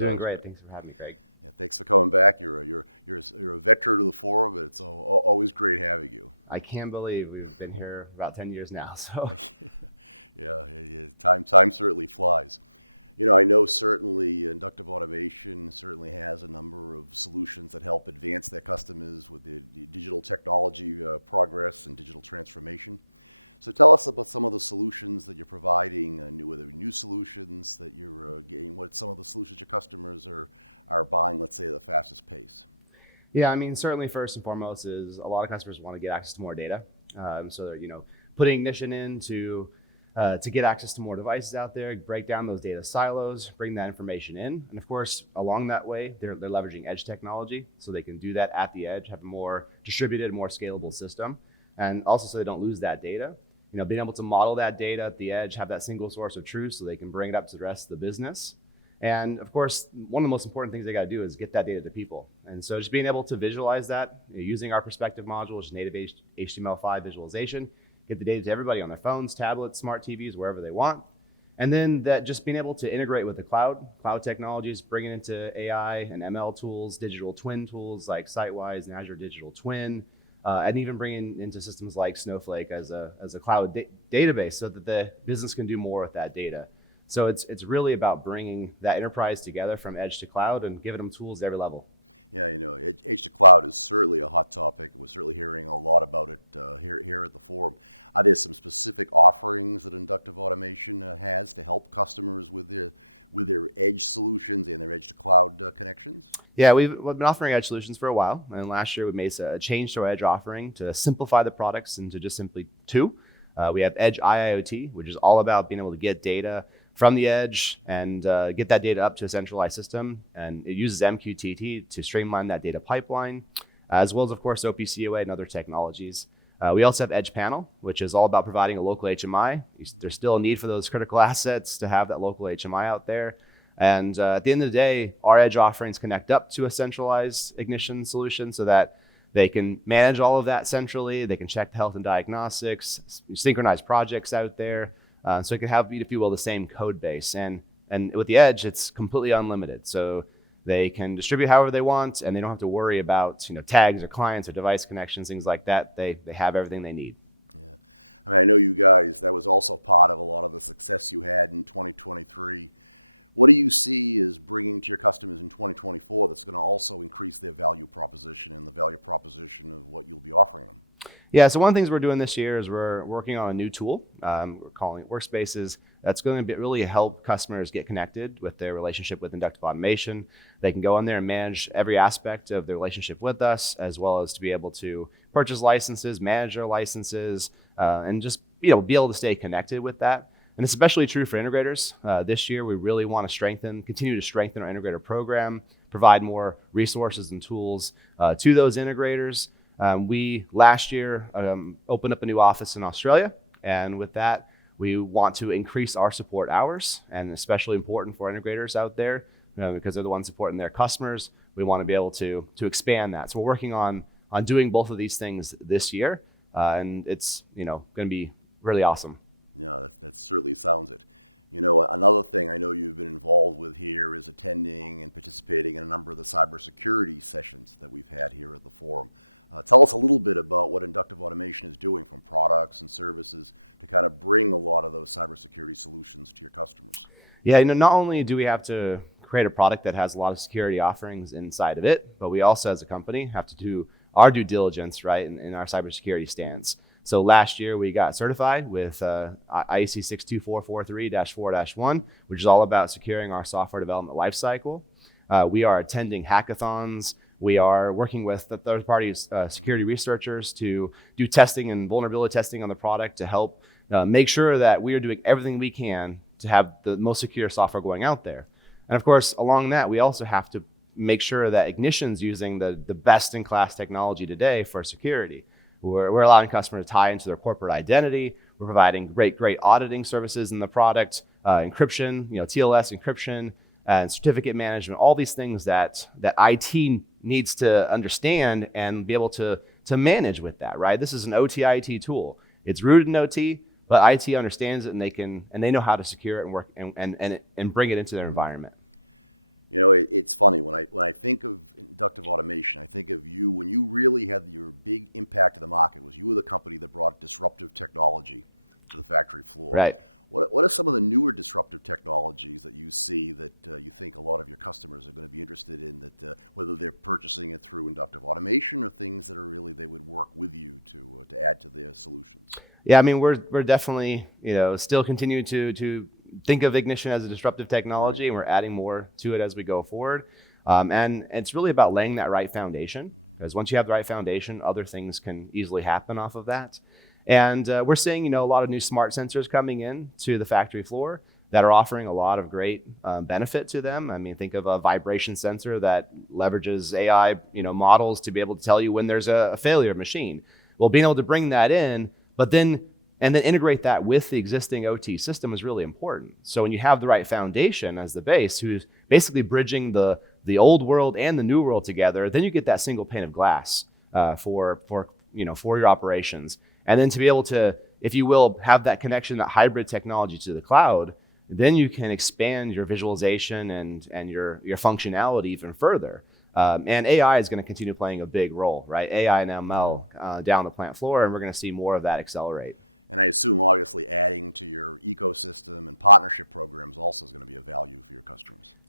Doing great. Thanks for having me, Craig. Thanks for coming back. You're a veteran before, but it's always great having you. I can't believe we've been here about 10 years now. So Time's really flies. I know certainly Inductive Automation certainly has one of those solutions to help advance the customer deal with technology, progress, and transformation. So tell us about some of the solutions that you're providing, new solutions, what some of the solutions customers are buying, let's say, at the fastest pace. yeah, I mean, certainly first and foremost is a lot of customers want to get access to more data. So they're, putting Ignition in to get access to more devices out there, break down those data silos, bring that information in. And of course, along that way, they're leveraging edge technology so they can do that at the edge, have a more distributed, more scalable system. And also so they don't lose that data. Being able to model that data at the edge, have that single source of truth so they can bring it up to the rest of the business. And of course, one of the most important things they got to do is get that data to people. And so just being able to visualize that using our perspective module, which is native HTML5 visualization, get the data to everybody on their phones, tablets, smart TVs, wherever they want. And then that just being able to integrate with the cloud technologies, bringing into AI and ML tools, digital twin tools like Sitewise and Azure Digital Twin, and even bringing into systems like Snowflake as a cloud database so that the business can do more with that data. So it's really about bringing that enterprise together from edge to cloud and giving them tools at every level. Yeah, it's cloud is really a hot topic. We're really hearing a lot of it here before. Are there some specific offerings of Inductive Automation that has to help customers with their edge solution and their edge cloud connection? Yeah, we've been offering edge solutions for a while, and last year we made a change to our edge offering to simplify the products into just simply two. We have Edge IIoT, which is all about being able to get data from the edge and get that data up to a centralized system, and it uses MQTT to streamline that data pipeline, as well as, of course, OPCOA and other technologies. We also have Edge Panel, which is all about providing a local HMI. There's still a need for those critical assets to have that local HMI out there. And at the end of the day, our edge offerings connect up to a centralized Ignition solution so that they can manage all of that centrally. They can check the health and diagnostics, synchronize projects out there. So it can have, if you will, the same code base. And with the edge, it's completely unlimited. So they can distribute however they want, and they don't have to worry about tags or clients or device connections, things like that. They have everything they need. I know you guys, that was also part of a lot of the success you had in 2023. What do you see as bringing to your customers in 2024 that's going to also increase their value proposition and the value proposition of what you're offering? Yeah, so one of the things we're doing this year is we're working on a new tool. We're calling it Workspaces. That's going to really help customers get connected with their relationship with Inductive Automation. They can go in there and manage every aspect of their relationship with us, as well as to be able to purchase licenses, manage their licenses, and just be able to stay connected with that. And it's especially true for integrators. This year, we really want to continue to strengthen our integrator program, provide more resources and tools to those integrators. We last year opened up a new office in Australia, and with that, we want to increase our support hours, and especially important for integrators out there because they're the ones supporting their customers. We want to be able to expand that. So we're working on doing both of these things this year, and it's going to be really awesome. It's really something. Another thing I know you've been involved with here is attending and participating in a number of the cybersecurity sessions that year before. Tell us a little bit about what Inductive Automation is doing, products, services, kind of bring a lot of those cybersecurity solutions to your customers. Yeah, not only do we have to create a product that has a lot of security offerings inside of it, but we also, as a company, have to do our due diligence, right, in our cybersecurity stance. So last year, we got certified with IEC 62443-4-1, which is all about securing our software development lifecycle. We are attending hackathons. We are working with the third-party security researchers to do testing and vulnerability testing on the product to help make sure that we are doing everything we can to have the most secure software going out there. And of course, along that, we also have to make sure that Ignition's using the best-in-class technology today for security. We're allowing customers to tie into their corporate identity. We're providing great auditing services in the product, encryption, TLS encryption, and certificate management, all these things that IT needs to understand and be able to manage with that, right? This is an OT-IT tool. It's rooted in OT, but IT understands it, and they know how to secure it and work and bring it into their environment. Right. What are some of the newer disruptive technologies that you see that people are customers interested in? We look at purchasing through inductive automation of things that are really going to work with you to add to the solution. Yeah, I mean, we're definitely, still continuing to think of Ignition as a disruptive technology, and we're adding more to it as we go forward. And it's really about laying that right foundation, because once you have the right foundation, other things can easily happen off of that. And we're seeing, a lot of new smart sensors coming in to the factory floor that are offering a lot of great benefit to them. I mean, think of a vibration sensor that leverages AI, models to be able to tell you when there's a failure machine. Well, being able to bring that in, but then integrate that with the existing OT system is really important. So when you have the right foundation as the base, who's basically bridging the old world and the new world together, then you get that single pane of glass for your operations. And then to be able to, if you will, have that connection, that hybrid technology to the cloud, then you can expand your visualization and your functionality even further. And AI is going to continue playing a big role, right? AI and ML down the plant floor, and we're going to see more of that accelerate. I assume honestly adding to your ecosystem partnership program also really valuable.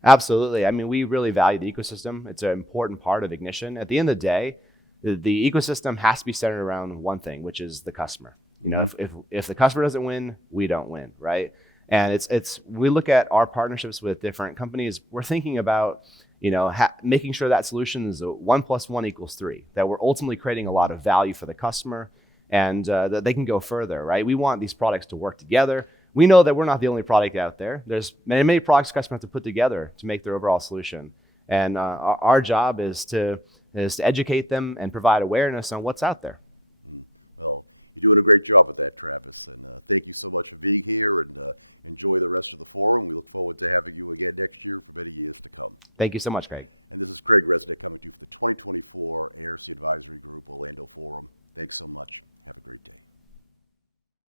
Absolutely. I mean, we really value the ecosystem. It's an important part of Ignition. At the end of the day, the ecosystem has to be centered around one thing, which is the customer. If the customer doesn't win, we don't win, right? And we look at our partnerships with different companies. We're thinking about making sure that solution is 1 + 1 = 3. That we're ultimately creating a lot of value for the customer, and that they can go further, right? We want these products to work together. We know that we're not the only product out there. There's many products customers have to put together to make their overall solution. And our job is to educate them and provide awareness on what's out there. You're doing a great job with that, Travis. Thank you so much for being here, and enjoy the rest of the forum. We look forward to having you again next year for many years to come. Thank you so much, Craig.